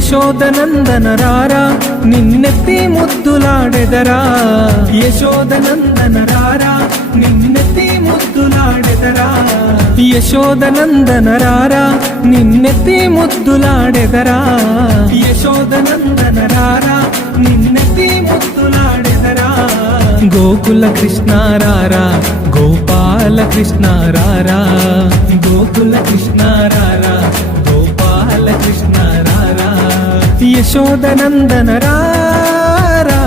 యశోదనందన రారా నిన్నెత్తి ముద్దులాడెదరా, యశోదనందన రారా నిన్నెత్తి ముద్దులాడెదరా, యశోదనందన రారా నిన్నెత్తి ముద్దులాడెదరా, యశోదనందన రారా నిన్నెత్తి ముద్దులాడెదరా. గోకుల కృష్ణ రారా గోపాల కృష్ణ రారా, గోకుల కృష్ణ రారా గోపాల కృష్ణ రారా, యశోదనందన రారా.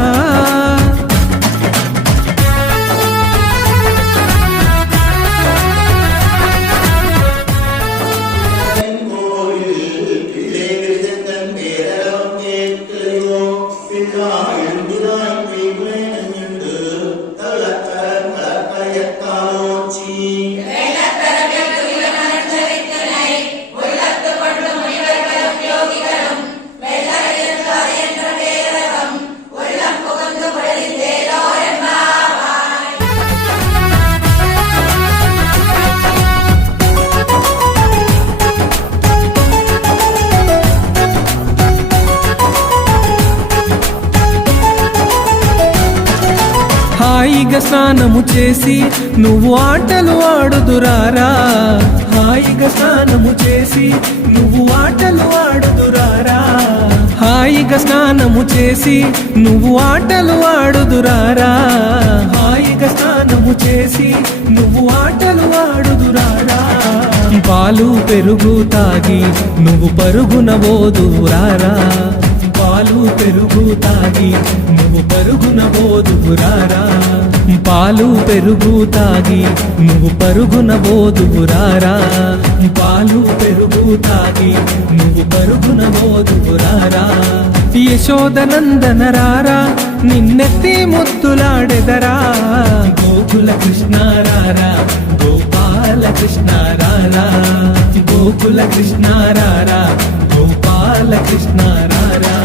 హాయిగా స్నానము చేసి నువ్వు ఆటలు ఆడుదురారా, హాయిగా స్నానము చేసి నువ్వు ఆటలు ఆడుదురారా, హాయిగా స్నానము చేసి నువ్వు ఆటలు ఆడుదురారా, హాయిగా స్నానము చేసి నువ్వు ఆటలు ఆడుదురారా. పాలు పెరుగు తాగి నువ్వు పరుగున పోదురారా, పాలు పెరుగు తాగి నువ్వు పరుగున పోదురారా, పాలు పెరుగు తాగి నువ్వు పరుగున పోదురారా, పాలు పెరుగు తాగి నువ్వు పరుగున పోదురారా. యశోదనందన రారా నిన్నెత్తి ముద్దులాడెదరా, గోకుల కృష్ణ రారా గోపాల కృష్ణ రారా, గోకుల కృష్ణ రారా గోపాల కృష్ణ రారా.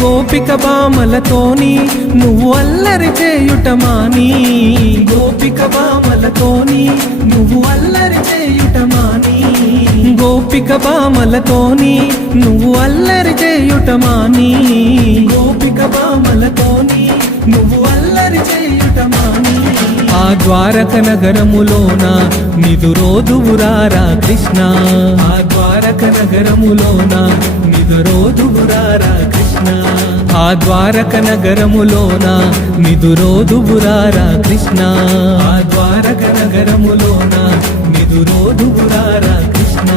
గోపిక బామలతోని నువ్వు అల్లరి చేయుటమాని, గోపిక బామలతోని నువ్వు అల్లరి చేయుటమాని, గోపిక బామలతోని నువ్వు అల్లరి చేయుటమాని, గోపిక బామలతోని నువ్వు అల్లరి చేయుటమాని. ఆ ద్వారక నగరములోన నిదురోదువురారా కృష్ణ, ఆ ద్వారక నగరములోన నిదురోదువురారా కృష్ణ, ఆ ద్వారక నగరములోన నిదురోదువురారా కృష్ణ, ఆ ద్వారక నగరములోన నిదురోదువురారా కృష్ణ.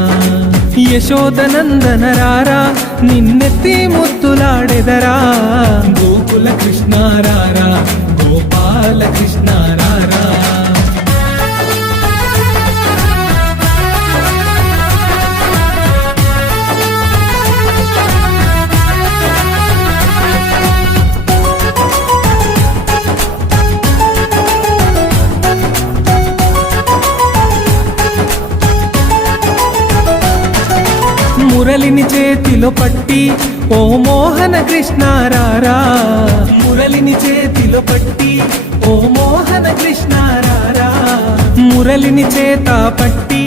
యశోదనందన రారా నిన్నెత్తి ముద్దులాడెదరా, గోకుల కృష్ణ రారా గోపాల కృష్ణ రారా. మురళిని చేతిలో పట్టి ఓ మోహన కృష్ణ రారా, మురళిని చేతిలో పట్టి ఓ మోహన కృష్ణ రారా, మురళిని చేత పట్టి